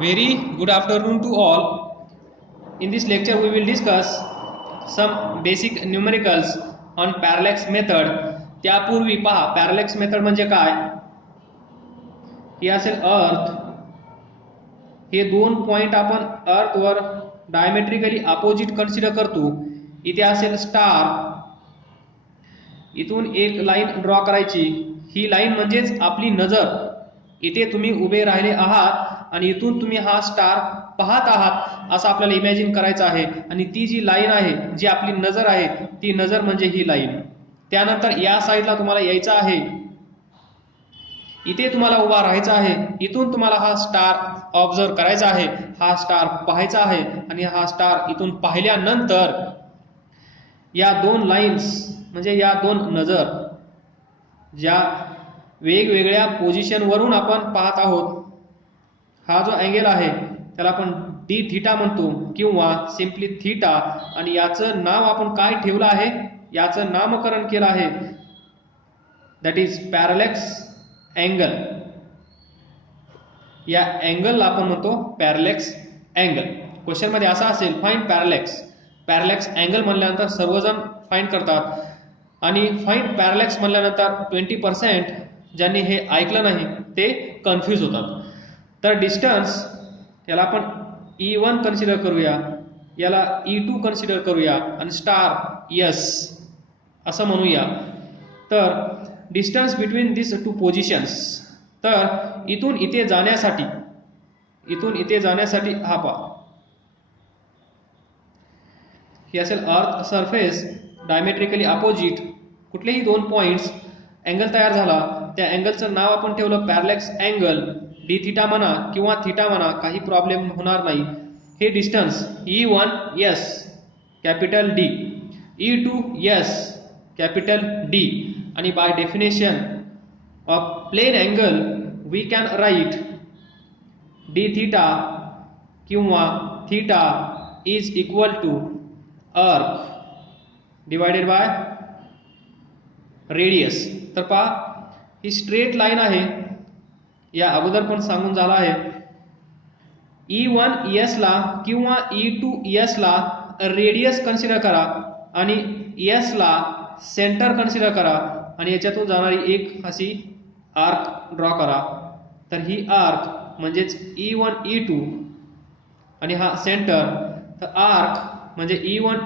Very good afternoon to all. In this lecture, we will discuss some basic numericals on parallax method. त्यापूर्वी पहा parallax method म्हणजे काय. ही असेल अर्थ. हे दोन पॉइंट आपण अर्थवर डायमेट्रिकली अपोजिट कन्सिडर करतो. इथे असेल स्टार. इथून एक लाईन ड्रॉ करायची. ही लाईन म्हणजेच आपली नजर. इथे तुम्ही उभे राहिले आहात आणि इथून तुम्ही हा स्टार पाहत आहात असं आपल्याला इमॅजिन करायचं आहे. आणि ती जी लाईन आहे, जी आपली नजर आहे, ती नजर म्हणजे ही लाईन. त्यानंतर या साईडला तुम्हाला यायचं आहे. इथे तुम्हाला उभा राहायचं आहे. इथून तुम्हाला हा स्टार ऑब्झर्व करायचा आहे, हा स्टार पाहायचा आहे. आणि हा स्टार इथून पाहिल्यानंतर या दोन लाईन्स म्हणजे या दोन नजर ज्या वेगवेगळ्या पोझिशनवरून आपण पाहत आहोत, हा जो अँगल आहे त्याला आपण डी थीटा म्हणतो किंवा सिम्पली थीटा. आणि याचं नाव आपण काय ठेवलं आहे, याचं नामकरण केलं आहे, दॅट इज पॅरलॅक्स अँगल. या अँगलला आपण म्हणतो पॅरलॅक्स अँगल. क्वेश्चन मध्ये असा असेल, फाइंड पॅरलॅक्स. पॅरलॅक्स अँगल म्हणल्यानंतर सर्वजण फाइंड करतात आणि फाइंड पॅरलॅक्स म्हणल्यानंतर 20% ज्यांनी हे ऐकलं नाही ते कन्फ्यूज होतात. तर डिस्टन्स याला आपण E1 कन्सिडर करूया, याला E2 कन्सिडर करूया आणि स्टार यस असं म्हणूया. तर distance between this two positions. तर इथून इथे जाण्यासाठी हा पहा, ही असेल अर्थ सरफेस डायमेट्रिकली अपोजिट. कुठलेही दोन पॉइंट्स अँगल तयार झाला, त्या अँगलचं नाव आपण ठेवलं पॅरलॅक्स अँगल. डी थीटा म्हणा किंवा थीटा म्हणा, काही प्रॉब्लेम होणार नाही. हे distance E1 is capital D, E2 is capital D. आणि by definition of plane angle we can write D theta किंवा theta is equal to arc divided by radius. तर पहा, ही स्ट्रेट लाईन आहे, या अगोदर पण सांगून झाला आहे. E1 यस ला किंवा E2 यस ला रेडियस कन्सिडर करा आणि यस ला सेंटर कन्सिडर करा आणि याच्यातून जाणारी एक अशी आर्क ड्रॉ करा. तर ही आर्क म्हणजेच E1 E2 आणि हा सेंटर. तर आर्क म्हणजे E1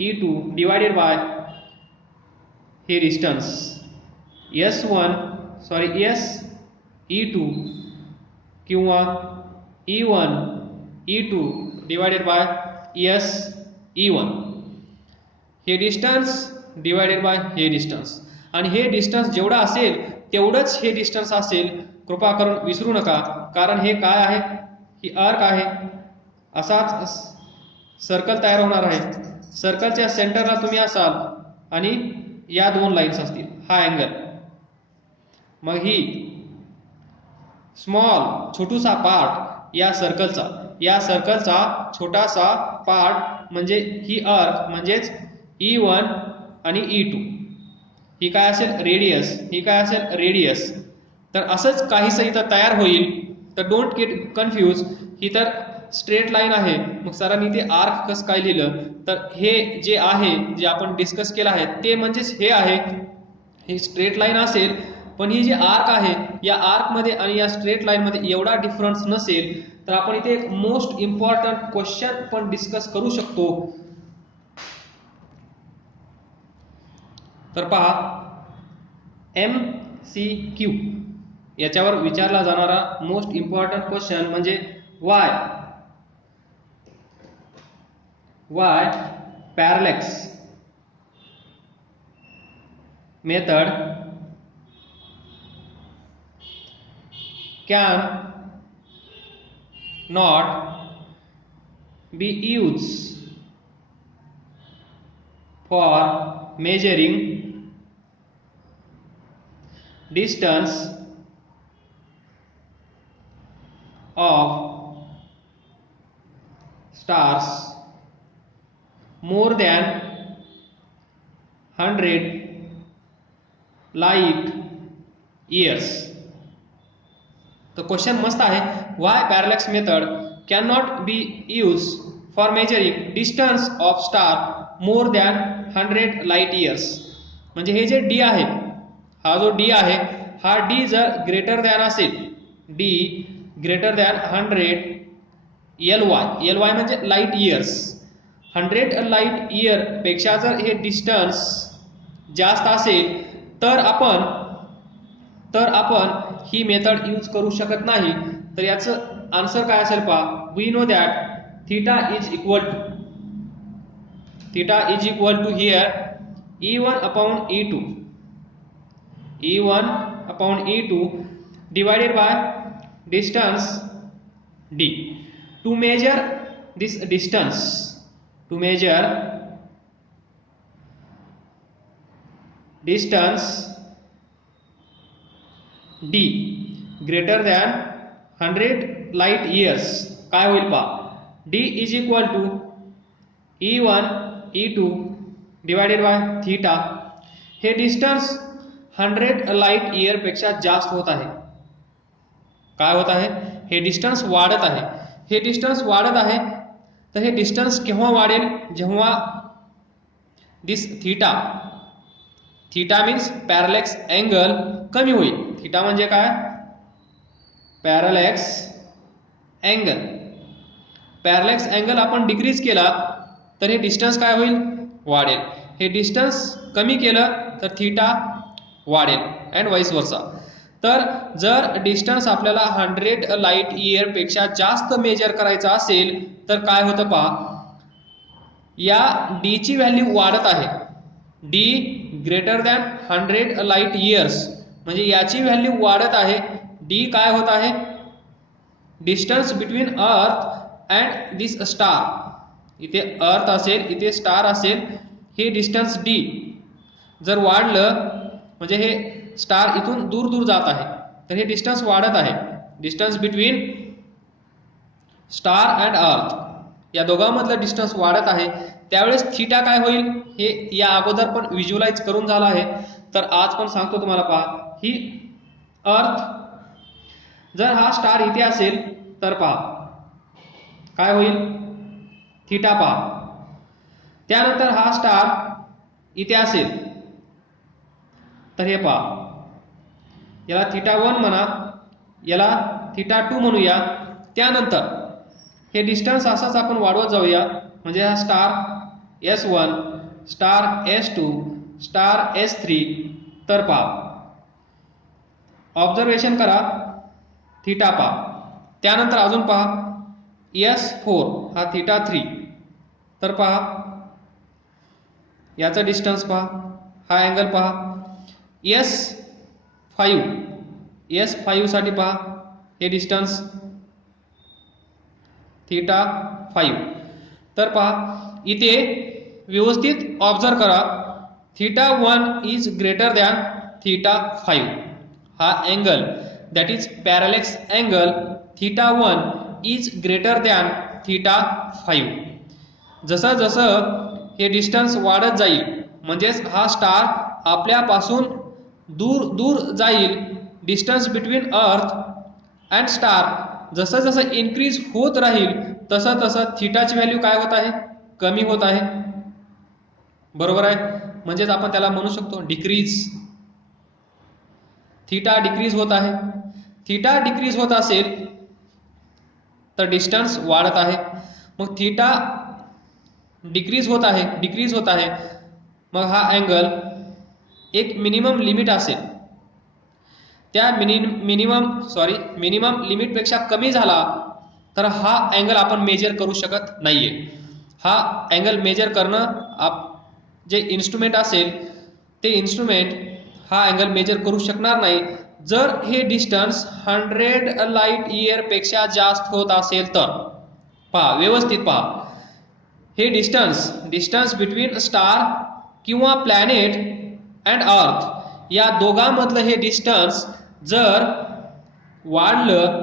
E2 डिवायडेड बाय हे डिस्टन्स S1 E2 किंवा E1 E2 divided bye E1. हे डिस्टन्स डिवायडेड बाय हे डिस्टन्स. आणि हे डिस्टन्स जेवढा असेल तेवढंच हे डिस्टन्स असेल. कृपा करून विसरू नका, कारण हे काय आहे, ही आर्क आहे. असाच सर्कल तयार होणार आहे. सर्कलच्या सेंटरला तुम्ही असाल आणि या दोन लाईन्स असतील, हा अँगल. मग ही स्मॉल छोटूसा पार्ट या सर्कलचा छोटासा पार्ट म्हणजे ही आर्क म्हणजेच E1 आणि E2. ही काय असेल रेडियस. तर असंच काहीसं इथं तयार होईल. तर डोंट गेट कन्फ्यूज. ही तर स्ट्रेट लाईन आहे, मग सरांनी ते आर्क कसं काय लिहिलं. तर हे जे आहे, जे आपण डिस्कस केलं आहे, ते म्हणजेच हे आहे. ही स्ट्रेट लाईन असेल, पण ही जी आर्क आहे, या आर्क मध्ये आणि या स्ट्रेट लाईन मध्ये एवढा डिफरन्स नसेल. तर आपण इथे एक मोस्ट इम्पॉर्टंट क्वेश्चन पण डिस्कस करू शकतो. तर पहा, MCQ याच्यावर विचारला जाणारा मोस्ट इम्पॉर्टंट क्वेश्चन म्हणजे Y parallax method can not be used for measuring distance of stars more than 100 light years. तर क्वेश्चन मस्त आहे, why parallax method can not be use for measuring distance of star more than 100 light years. म्हणजे हे जे D आहे, हा जो D आहे, हा डी जर ग्रेटर दॅन असेल, डी ग्रेटर दॅन 100 LY म्हणजे लाईट इयर्स, 100 लाईट इयर पेक्षा जर हे डिस्टन्स जास्त असेल तर आपण ही मेथड यूज करू शकत नाही. तर याचं आन्सर काय असेल पहा, we know that theta is equal to here E1 upon E2 divided by distance D. To measure this distance, D greater than 100 light years, काय होईल पहा, D is equal to E1 E2 divided by theta. हे distance 100 light year पेक्षा जास्त होत आहे. काय होत आहे, हे डिस्टन्स वाढत आहे. हे डिस्टन्स वाढत आहे, तर हे डिस्टन्स केव्हा वाढेल, जेव्हा दिस थीटा मीन्स पॅरलॅक्स अँगल कमी होईल. थीटा म्हणजे काय, पॅरलॅक्स अँगल आपण डिक्रीज केला तर हे डिस्टन्स काय होईल, वाढेल. हे डिस्टन्स कमी केलं तर थीटा वाढेल अँड वाईस वर्सा. तर जर डिस्टन्स आपल्याला 100 लाईट इयर पेक्षा जास्त मेजर करायचा असेल तर काय होतं पहा, या डी ची व्हॅल्यू वाढत आहे. D greater than 100 light years म्हणजे याची व्हॅल्यू वाढत आहे. डी काय होत आहे, distance between earth and this star, इथे अर्थ असेल, इथे स्टार असेल, हे डिस्टन्स डी जर वाढलं म्हणजे हे स्टार इथून दूर दूर जात आहे, तर हे डिस्टन्स वाढत आहे. डिस्टन्स बिटवीन स्टार अँड अर्थ या दोघांमधलं डिस्टन्स वाढत आहे. त्यावेळेस थीटा काय होईल, हे या अगोदर पण व्हिज्युअलाइज करून झालं आहे, तर आज पण सांगतो तुम्हाला. पहा, ही अर्थ जर हा स्टार इथे असेल तर पहा काय होईल, थीटा पहा. त्यानंतर हा स्टार इथे असेल तर हे पहा, याला θ1 म्हणा, याला θ2 म्हणूया. त्यानंतर हे डिस्टन्स असंच आपण वाढवत जाऊया. म्हणजे हा star S1, star S2, star S3. तर पहा, ऑब्झर्वेशन करा, थीटा पहा. त्यानंतर अजून पहा S4 हा θ3. तर पहा याचा डिस्टन्स पहा, हा अँगल पहा. S5 साठी पहा हे डिस्टन्स θ5. तर पहा इथे व्यवस्थित ऑब्झर्व करा, θ1 इज ग्रेटर दॅन θ5. हा angle that is parallax angle θ1 is greater than θ5. जसं जसं हे डिस्टन्स वाढत जाईल म्हणजेच हा स्टार आपल्यापासून दूर दूर जाईल, distance between earth and star जसं जसं इन्क्रीज होत राहील तसं तसं थीटाची व्हॅल्यू काय होत आहे, कमी होत आहे. बरोबर आहे, म्हणजेच आपण त्याला म्हणू शकतो डिक्रीज. थीटा डिक्रीज होत आहे. थीटा डिक्रीज होत असेल तर डिस्टन्स वाढत आहे. मग थीटा डिक्रीज होत आहे, मग हा अँगल एक मिनिमम लिमिट असेल, त्या मिनिमम लिमिट पेक्षा कमी झाला तर हा अँगल आपण मेजर करू शकत नाहीये. हा अँगल मेजर करणं जे इन्स्ट्रुमेंट असेल ते इन्स्ट्रुमेंट हा अँगल मेजर करू शकणार नाही जर हे डिस्टन्स 100 लाईट इयर पेक्षा जास्त होत असेल तर. पहा, व्यवस्थित पहा, हे डिस्टन्स बिटवीन स्टार किंवा प्लॅनेट अँड अर्थ या दोघांमधलं हे डिस्टन्स जर वाढलं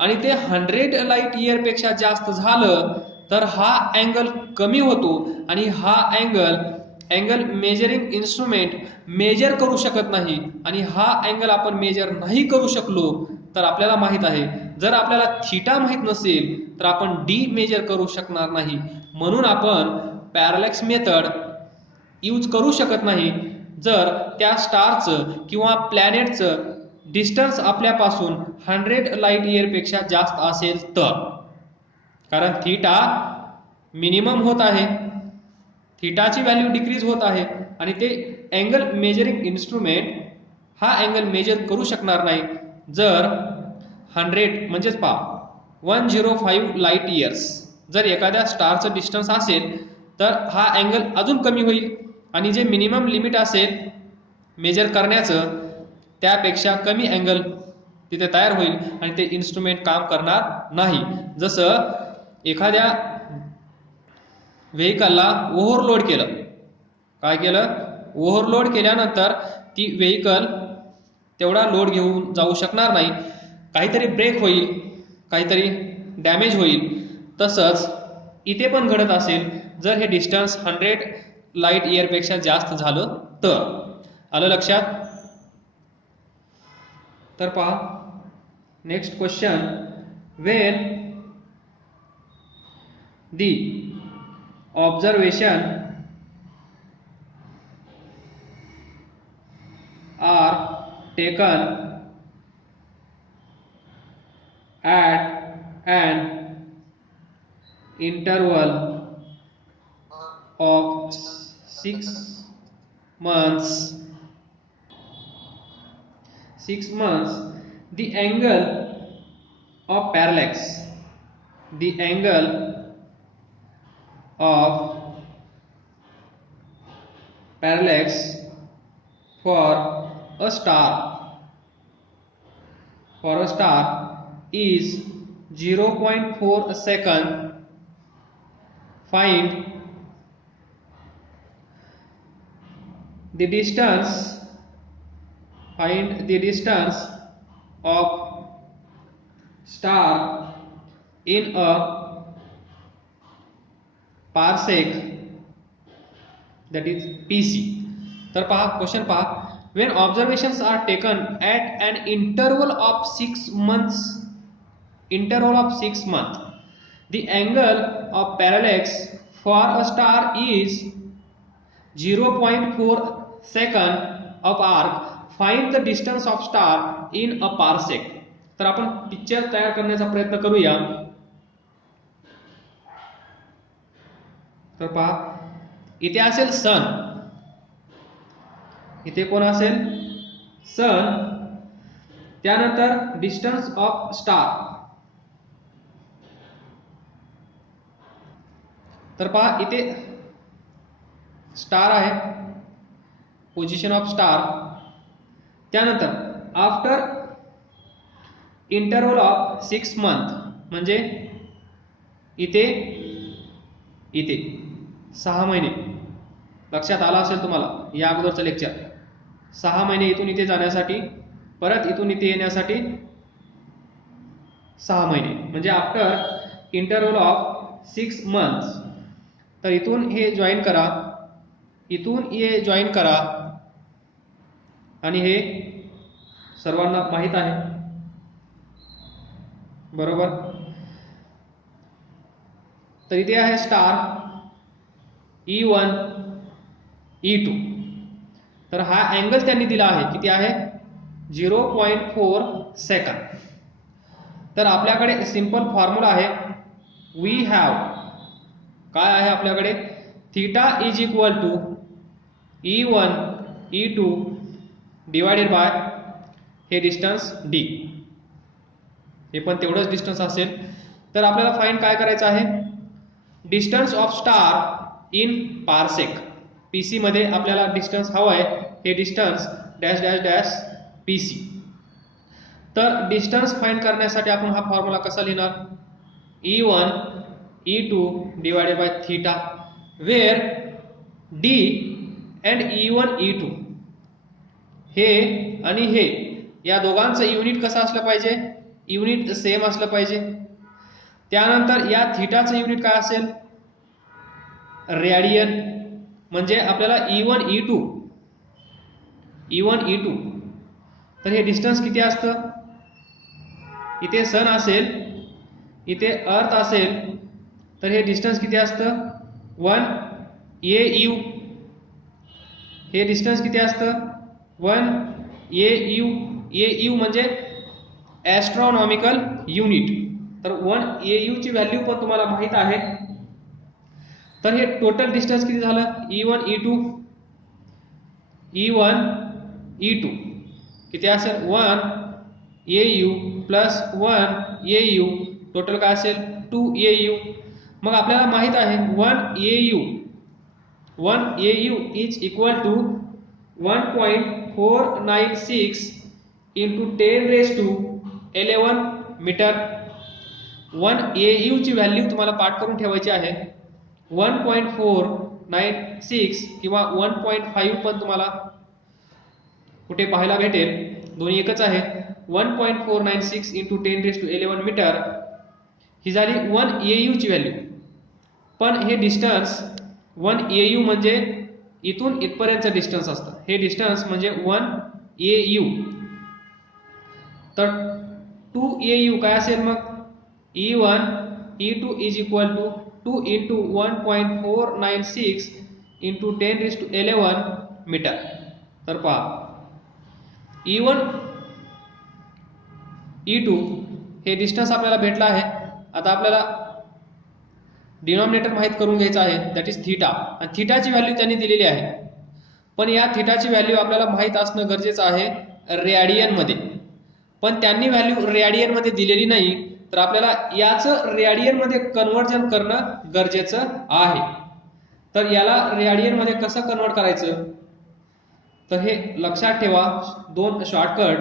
आणि ते 100 लाईट इयर पेक्षा जास्त झालं तर हा अँगल कमी होतो आणि हा अँगल मेजरिंग इन्स्ट्रुमेंट मेजर करू शकत नाही. आणि हा अँगल आपण मेजर नाही करू शकलो तर आपल्याला माहित आहे, जर आपल्याला थीटा माहित नसेल तर आपण डी मेजर करू शकणार नाही. म्हणून आपण पॅरलॅक्स मेथड यूज करू शकत नाही जर त्या स्टारचं किंवा प्लॅनेटचं डिस्टन्स आपल्यापासून 100 लाईट इयर पेक्षा जास्त असेल तर. कारण थीटा मिनिमम होत आहे, थीटाची व्हॅल्यू डिक्रीज होत आहे आणि ते अँगल मेजरिंग इन्स्ट्रुमेंट हा अँगल मेजर करू शकणार नाही जर 100 म्हणजेच 105 लाईट इयर्स जर एखाद्या स्टारचं डिस्टन्स असेल तर हा अँगल अजून कमी होईल आणि जे मिनिमम लिमिट असेल मेजर करण्याचं त्यापेक्षा कमी अँगल तिथे तयार होईल आणि ते इन्स्ट्रुमेंट काम करणार नाही. जसं एखाद्या व्हेकलला ओव्हरलोड केलं, काय केलं, ओव्हरलोड केल्यानंतर ती व्हेकल तेवढा लोड घेऊन जाऊ शकणार नाही, काहीतरी ब्रेक होईल, काहीतरी डॅमेज होईल. तसंच इथे पण घडत असेल जर हे डिस्टन्स 100 लाईट इयर पेक्षा जास्त झालं तर. आलं लक्षात? तर पहा next question, when the observation are taken at an interval of 6 months, the angle of parallax, the angle of parallax for a star is 0.4 second. Find the distance of star in a parsec, that is PC. तर पहा question पहा, when observations are taken at an interval of 6 months, the angle of parallax for a star is 0.4 second of arc. Find the distance of star in a parsec. तर आपण picture तयार करण्याचा प्रयत्न करूया. तर पहा इथे असेल सन, इथे कोण असेल, सन, त्यानंतर डिस्टन्स ऑफ स्टार. तर पहा इथे स्टार आहे, पोझिशन ऑफ स्टार, त्यानंतर आफ्टर इंटरवल ऑफ 6 मंथ म्हणजे इथे 6 महिने. लक्षात आला असेल तुम्हाला या अगोदरचं लेक्चर, 6 महिने इथून इथे जाण्यासाठी, परत इथून इथे येण्यासाठी 6 महिने म्हणजे आफ्टर इंटरवल ऑफ 6 मंथ्स. तर इथून हे जॉईन करा, इथून हे जॉईन करा आणि हे सर्वांना माहित आहे बरोबर. तर इथे आहे स्टार E1 E2. तर हा अँगल त्यांनी दिला आहे, किती आहे, 0.4 सेकंड. तर आपल्याकडे सिंपल फॉर्म्युला आहे, वी हॅव, काय आहे आपल्याकडे, theta is equal to E1 E2 divided by हे डिस्टन्स D. हे पण तेवढंच डिस्टन्स असेल. तर आपल्याला फाइंड काय करायचं आहे, distance of star in parsec. PC मध्ये आपल्याला डिस्टन्स हवा आहे, हे distance dash dash dash PC. तर डिस्टन्स फाइंड करण्यासाठी आपण हा फॉर्म्युला कसा लिहिणार, E1 E2 divided by theta, where D and E1 E2 हे आणि हे या दोघांचं युनिट कसं असलं पाहिजे, युनिट सेम असलं पाहिजे. त्यानंतर या थीटाचं युनिट काय असेल, रेडियन. म्हणजे आपल्याला E1 E2 तर हे डिस्टन्स किती असतं, इथे सन असेल, इथे अर्थ असेल, तर हे डिस्टन्स किती असतं 1 AU. हे डिस्टन्स किती असतं 1 AU. AU म्हणजे ॲस्ट्रॉनॉमिकल युनिट. तर 1 AU ची व्हॅल्यू पण तुम्हाला माहित आहे. तर हे टोटल डिस्टन्स किती झालं E1 E2 किती असेल 1 AU प्लस 1 AU, टोटल काय असेल 2 AU. मग आपल्याला माहित आहे 1 AU is equal to 1.496 into 10⁻11 metre. 1 AU ची व्हॅल्यू तुम्हाला पाठ करून ठेवायची आहे. 1.496 किंवा 1.5 पण तुम्हाला कुठे पाहायला भेटेल, दोन्ही एकच आहे. 1.496 इंटू 10⁻11 मीटर ही झाली 1 AU ची व्हॅल्यू. पण हे डिस्टन्स 1 AU म्हणजे इथून इथपर्यंतचं डिस्टन्स असतं. हे डिस्टन्स म्हणजे 1 AU. तर 2 AU काय असेल मग E1 E2 is equal to 2 into 1.496 into 10⁻11 metre. तर पहा E1 E2 हे डिस्टन्स आपल्याला भेटला आहे. आता आपल्याला डिनॉमिनेटर माहित करून घ्यायचा आहे, दॅट इज थीटा. आणि थीटाची व्हॅल्यू त्यांनी दिलेली आहे. पण या थीटाची व्हॅल्यू आपल्याला माहित असणं गरजेचं आहे रेडियन मध्ये. पण त्यांनी व्हॅल्यू रेडियन मध्ये दिलेली नाही, तर आपल्याला याचं रेडियन मध्ये कन्वर्जन करणं गरजेचं आहे. तर याला रेडियन मध्ये कसं कन्वर्ट करायचं, तर हे लक्षात ठेवा. दोन शॉर्टकट,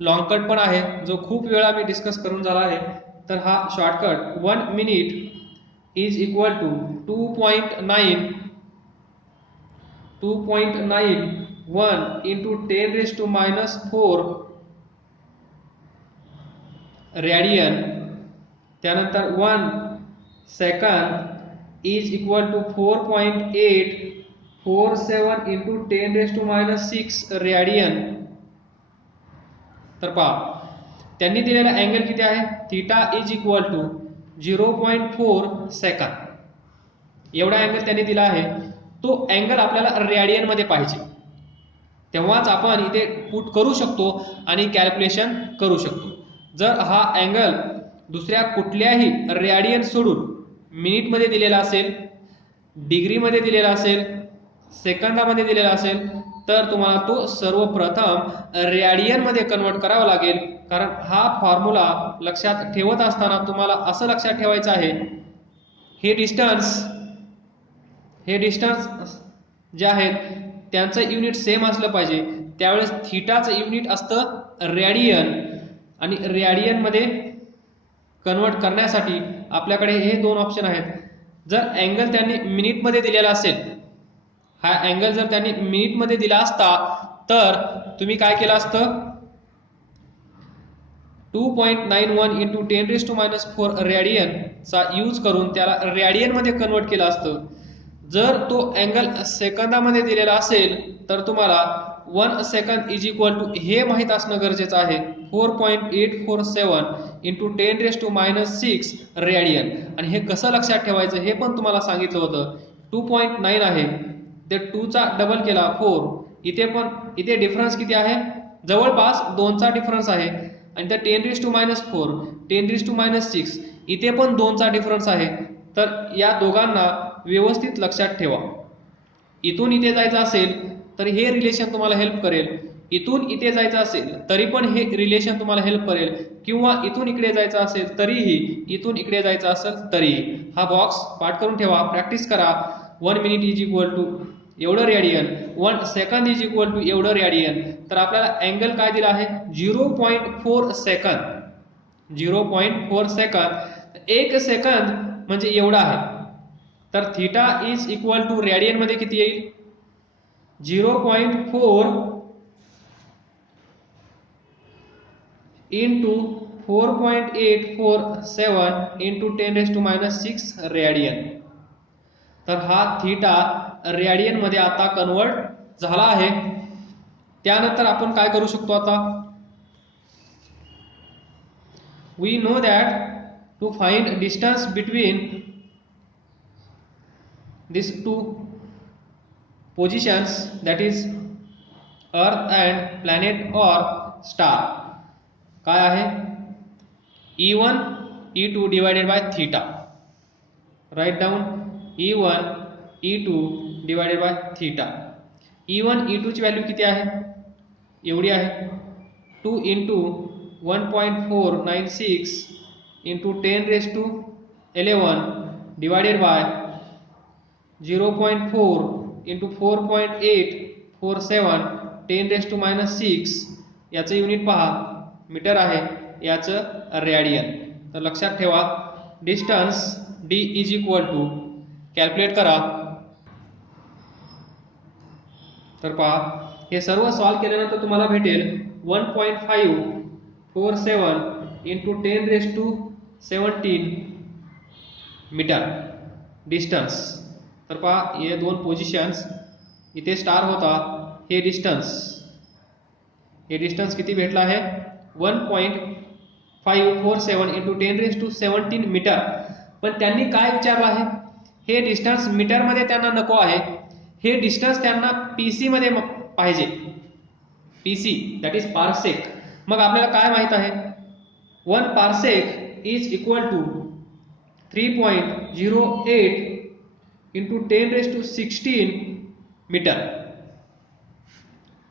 लॉंग कट पण आहे जो खूप वेळा मी डिस्कस करून झाला आहे. तर हा shortcut 1 minute is equal to 2.91 into 10⁻⁴ radian. त्यानंतर 1 second is equal to 4.847 into 10⁻⁶ radian. तर पहा त्यांनी दिलेला अँगल किती आहे, theta is equal to 0.4 second. एवढा अँगल त्यांनी दिला आहे. तो अँगल आपल्याला रेडियन मध्ये पाहिजे, तेव्हाच आपण इथे पुट करू शकतो आणि कॅल्क्युलेशन करू शकतो. जर हा अँगल दुसऱ्या कुठल्याही रेडियन सोडून मिनिट मध्ये दिलेला असेल, डिग्री मध्ये दिलेला असेल, सेकंदामध्ये दिलेला असेल, तर तुम्हाला तो सर्वप्रथम रेडियन मध्ये कन्वर्ट करावा लागेल. कारण हा फॉर्म्युला लक्षात ठेवत असताना तुम्हाला असं लक्षात ठेवायचं आहे, हे डिस्टन्स जे आहेत त्यांचं युनिट सेम असलं पाहिजे. त्यावेळेस थीटाचं युनिट असतं रेडियन, आणि रेडियन मध्ये कन्वर्ट करण्यासाठी आपल्याकडे हे दोन ऑप्शन आहेत. जर अँगल त्यांनी मिनिट मध्ये दिलेला असेल, हा अँगल जर त्यांनी मिनिट मध्ये दिला असता, तर तुम्ही काय केलं असतं 2.91 इंटू 10⁻⁴ रेडियन चा यूज करून त्याला रेडियन मध्ये कन्वर्ट केलं असतं. जर तो अँगल सेकंदामध्ये दिलेला असेल, तर तुम्हाला 1 सेकंद इज इक्वल टू हे माहित असणं गरजेचं आहे 4.847 इंटू 10⁻⁶ रेडियन. आणि हे कसं लक्षात ठेवायचं हे पण तुम्हाला सांगितलं होतं. 2.9 आहे, ते 2 चा डबल केला 4. इथे डिफरन्स किती आहे, जवळपास 2 चा डिफरन्स आहे. आणि त्या 10⁻⁴, 10⁻⁶, इथे पण 2 चा डिफरन्स आहे. तर या दोघांना व्यवस्थित लक्षात ठेवा. इथून इथे जायचं असेल तर हे रिलेशन तुम्हाला हेल्प करेल, इथून इथे जायचं असेल तरी पण हे रिलेशन तुम्हाला हेल्प करेल, किंवा इथून इकडे जायचं असेल तरीही, इथून इकडे जायचं असेल तरीही. हा बॉक्स पाठ करून ठेवा, प्रॅक्टिस करा. 1 मिनिट इज इक्वल टू एवढं radian, 1 second is equal to एवढं रेडियन. तर आपल्याला अँगल काय दिला आहे 0.4 सेकंद. 0.4 सेकंद, 1 सेकंद म्हणजे एवढा आहे. तर theta is equal to radian मध्ये किती येईल 0.4 इंटू 4.847 इंटू 10⁻⁶ रेडियन. तर हा थीटा रेडियन मध्ये आता कन्वर्ट झाला आहे. त्यानंतर आपण काय करू शकतो, आता we know that to find distance between these two positions, that is earth and planet or star, काय आहे E1 E2 divided by theta. Write down E1 E2 divided by theta. E1 E2 ची value किती आहे? एवढी आहे 2 into 1.496 into 10 raised to 11 divided by 0.4 into 4.847 10 raised to -6. याचं unit पहा metre आहे, याचं रेडियन. तर लक्षात ठेवा distance d is equal to, calculate करा. तर पहा हे सर्व सॉल्व केल्यानंतर तुम्हाला भेटेल 1.547 into 10 raised to 17 metre distance. तर पहा हे दोन पोझिशन्स, इथे स्टार होता, हे डिस्टन्स किती भेटला आहे 1.547 into 10 raised to 17 मीटर. पण त्यांनी काय विचारलं आहे, हे डिस्टन्स मीटर मध्ये त्यांना नको आहे, हे डिस्टन्स त्यांना पीसी मध्ये पाहिजे. PC that is parsec. मग आपल्याला काय माहित आहे 1 parsec is equal to 3.08 into 10 raised to 16 metre.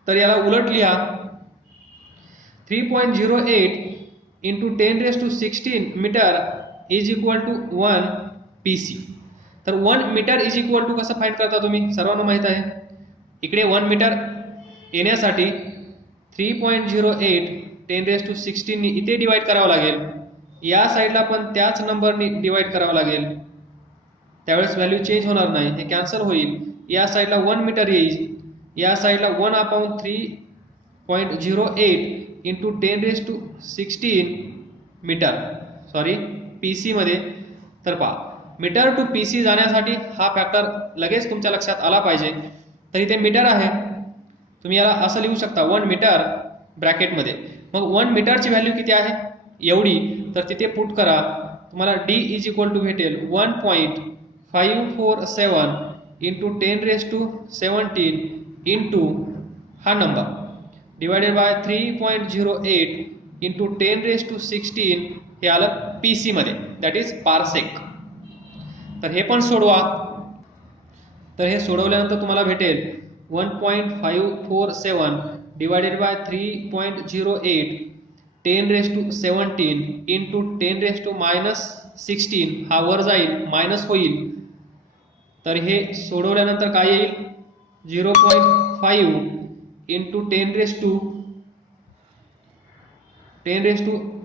तर याला उलट लिहा 3.08 into 10 raised to 16 metre is equal to 1 PC. तर 1 मीटर इज इक्वल टू कसं फाइंड करता तुम्ही, सर्वांना माहित आहे. इकडे 1 मीटर येण्यासाठी 3.08 10 raised to 16 नी इथे डिवाइड करावं लागेल, या साईडला पण त्याच नंबरनी डिवाइड करावं लागेल, त्यावेळेस व्हॅल्यू चेंज होणार नाही, हे कॅन्सल होईल. या साईडला 1 मीटर येईल, या साईडला 1/3.08 into 10 raised to 16 metre, sorry PC मध्ये. तर पहा मीटर टू पीसी जाण्यासाठी हा फॅक्टर लगेच तुमच्या लक्षात आला पाहिजे. तर इथे मीटर आहे, तुम्ही याला असं लिहू शकता 1 मीटर ब्रॅकेटमध्ये. मग 1 मीटरची व्हॅल्यू किती आहे एवढी, तर तिथे पुट करा, तुम्हाला d इज इक्वल टू भेटेल 1.547 into 10 raised to 17 into हा number divided by 3.08 into 10 raised to 16, हे आलं पीसी मध्ये, दॅट इज पार्सेक. तर हे पण सोडवा. तर हे सोडवल्यानंतर तुम्हाला भेटेल 1.547 divided by 3.08 10 raised to 17 into 10 raised to -16, हा वर जाईल मायनस होईल. तर हे सोडवल्यानंतर काय येईल 0.5 into 10 raised to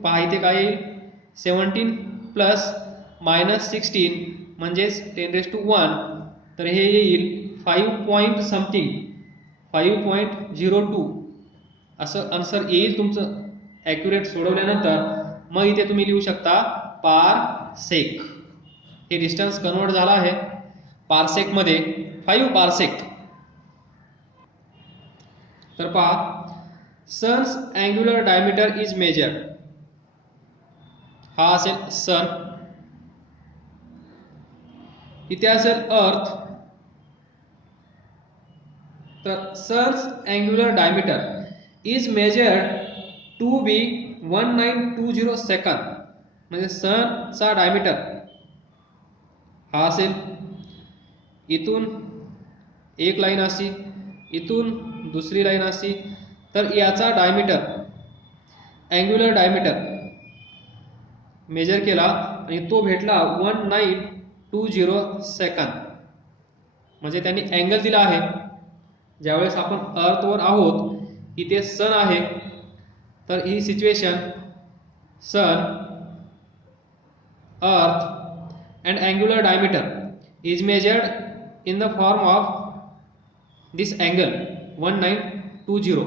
पहा इथे काय येईल 17 प्लस -16 म्हणजेच 10 raised to 1. तर हे येईल 5 पॉइंट समथिंग 5.02 असं आन्सर येईल तुमचं ॲक्युरेट सोडवल्यानंतर. मग इथे तुम्ही लिहू शकता पारसेक. हे डिस्टन्स कन्वर्ट झाला आहे पारसेक मध्ये, 5 पारसेक. तर पहा sun's angular diameter is measured, हा असेल सन, इथे असेल अर्थ. तर sun's angular diameter is measured to be 1920 second, म्हणजे सनचा डायमीटर हा असेल, इथून एक लाईन अशी, इथून दुसरी लाईन अशी. तर याचा डायमीटर अँग्युलर डायमीटर मेजर केला आणि तो भेटला 1920 सेकंद. म्हणजे त्यांनी अँगल दिला आहे, ज्यावेळेस आपण अर्थवर आहोत, इथे सन आहे, तर ही situation sun earth and angular diameter is measured in the form of this angle 1920.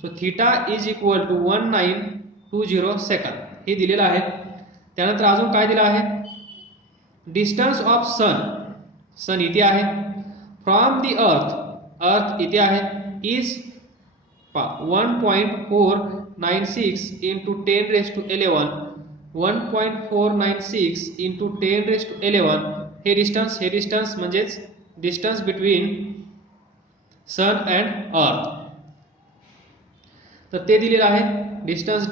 So theta is equal to 1920 second, हे दिलेलं आहे. त्यानंतर अजून काय दिलं आहे डिस्टन्स ऑफ सन, सन इथे आहे, फ्रॉम दी अर्थ, अर्थ इथे आहे, is 1.496 into 10 raised to 11 1.496 into 10⁻11 हे डिस्टन्स म्हणजेच डिस्टन्स बिटवीन सन अँड अर्थ. तर ते दिलेलं आहे. Distance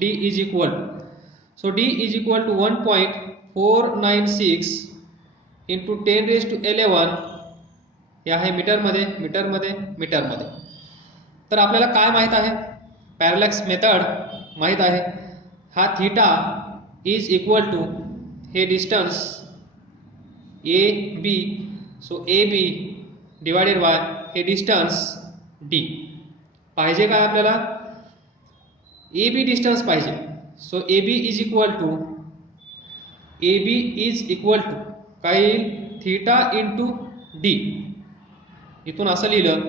D is equal to, so D is equal to 1.496 into 10⁻11 हे आहे मीटरमध्ये. तर आपल्याला काय माहित आहे, पॅरलॅक्स मेथड माहित आहे. हा थीटा इज इक्वल टू हे distance A B, so A B divided by हे डिस्टन्स डी पाहिजे. काय आपल्याला ए बी डिस्टन्स पाहिजे. So A B is equal to काय येईल, थीटा इंटू डी. इथून असं लिहिलं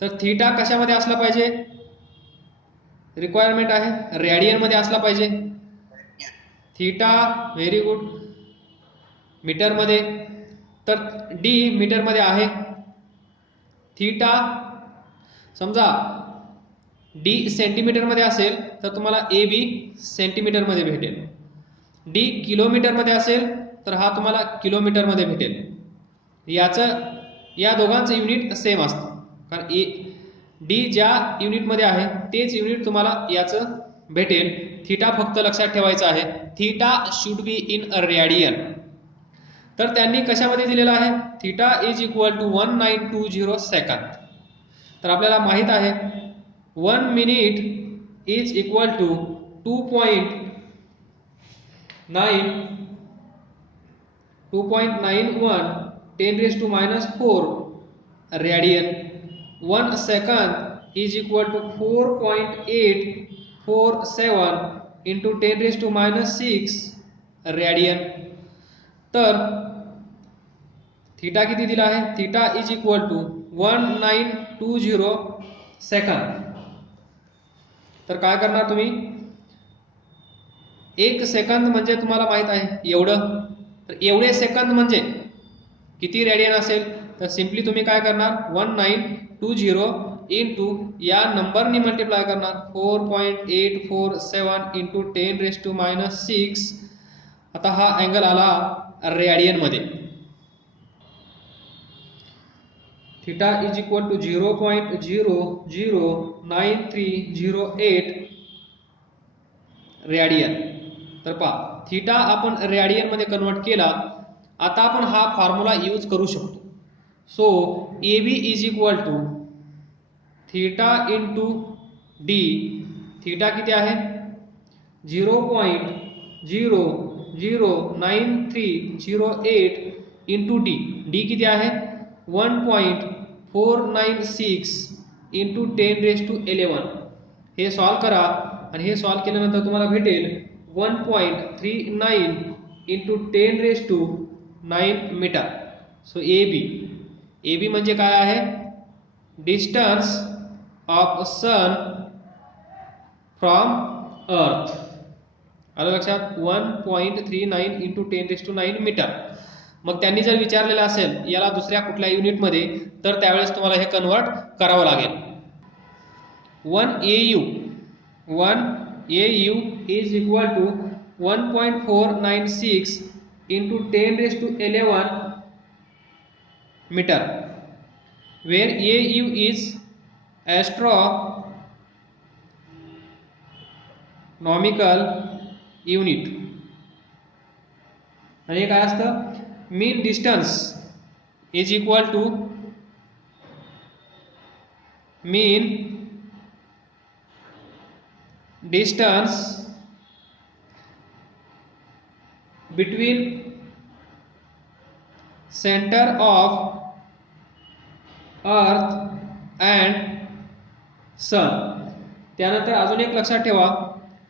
तर थीटा कशामध्ये असला पाहिजे, रिक्वायरमेंट आहे रेडियन मध्ये असला पाहिजे. थीटा व्हेरी गुड मीटर मध्ये, तर डी मीटर मध्ये आहे. थीटा समजा डी सेंटीमीटर मध्ये असेल तर तुम्हाला ए बी सेंटीमीटर मध्ये भेटेल. डी किलोमीटर मध्ये असेल तर हा तुम्हाला किलोमीटर मध्ये भेटेल. या दोघांचं युनिट सेम असतं, कारण डी ज्या युनिटमध्ये आहे तेच युनिट तुम्हाला याचं भेटेल. थीटा फक्त लक्षात ठेवायचं आहे, theta should be in a radian. तर त्यांनी कशामध्ये दिलेलं आहे, theta is equal to 1920 second. तर आपल्याला माहित आहे 1 minute is equal to 2.91 10⁻⁴ radian. 1 second is equal to 4.847 into 10⁻⁶ radian. तर थीटा किती दिला आहे, theta is equal to 1920 second. तर काय करणार तुम्ही, 1 सेकंद म्हणजे तुम्हाला माहित आहे एवढं, तर एवढे सेकंद म्हणजे किती रेडियन असेल, तर सिंपली तुम्ही काय करणार 1920 इंटू या नंबरनी मल्टिप्लाय करणार 4.847 इंटू 10⁻⁶. आता हा अँगल आला रेडियन मध्ये. Theta is equal to 0.009308 radian. तर पहा थीटा आपण रेडियन मध्ये कन्वर्ट केला. आता आपण हा फॉर्म्युला यूज करू शकतो. So A B is equal to theta into D. Theta किती आहे 0.009308 इंटू डी. डी किती आहे 1.496 इंटू 10⁻11. हे सॉल्व करा आणि हे सॉल्व केल्यानंतर तुम्हाला भेटेल 1.39 into 10⁹ metre. So A B म्हणजे काय आहे, डिस्टन्स ऑफ सन फ्रॉम अर्थ. आलं लक्षात, 1.39 इंटू 10⁹ मीटर. मग त्यांनी जर विचारलेलं असेल याला दुसऱ्या कुठल्या युनिटमध्ये, तर त्यावेळेस तुम्हाला हे कन्वर्ट करावं लागेल. 1 AU is equal to 1.496 into 10⁻11 metre, where AU is astronomical unit. आणि हे काय असतं, mean distance is equal to mean distance between centre of earth and sun. त्यानंतर अजून एक लक्षात ठेवा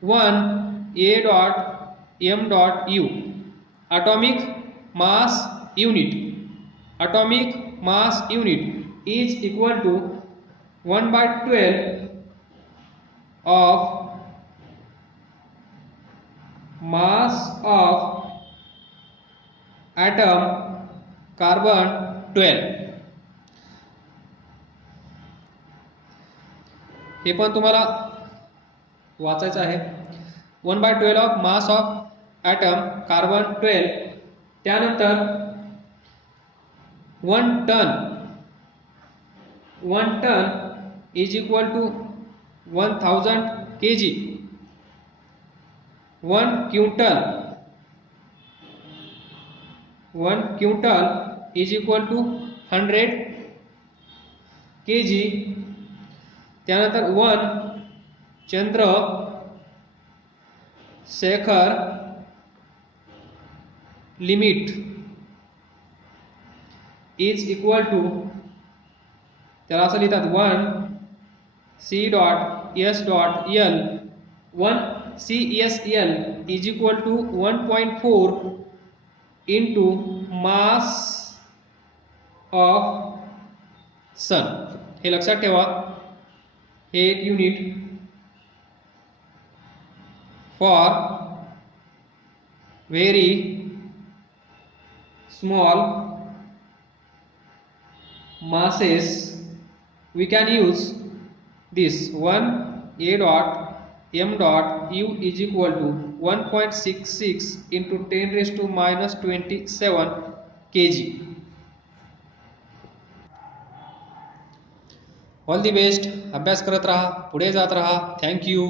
1 A.M.U atomic mass unit is equal to 1/12 of mass of atom carbon 12. हे पण तुम्हाला वाचायचं आहे. 1/12 of mass of atom carbon 12. त्यानंतर 1 tonne is equal to 1000 kg. 1 quintal is equal to 100 kg. त्यानंतर 1 Chandrasekhar limit is equal to, त्याला असं लिहितात 1 C.S.L 1 CSL is equal to 1.4 into mass of sun. हे लक्षात ठेवा, हे एक unit for very small masses we can use this 1 A dot m dot u is equal to 1.66 into 10 raised to minus 27 kg. All the best. अभ्यास करत राहा, पुढे जात राहा. Thank you.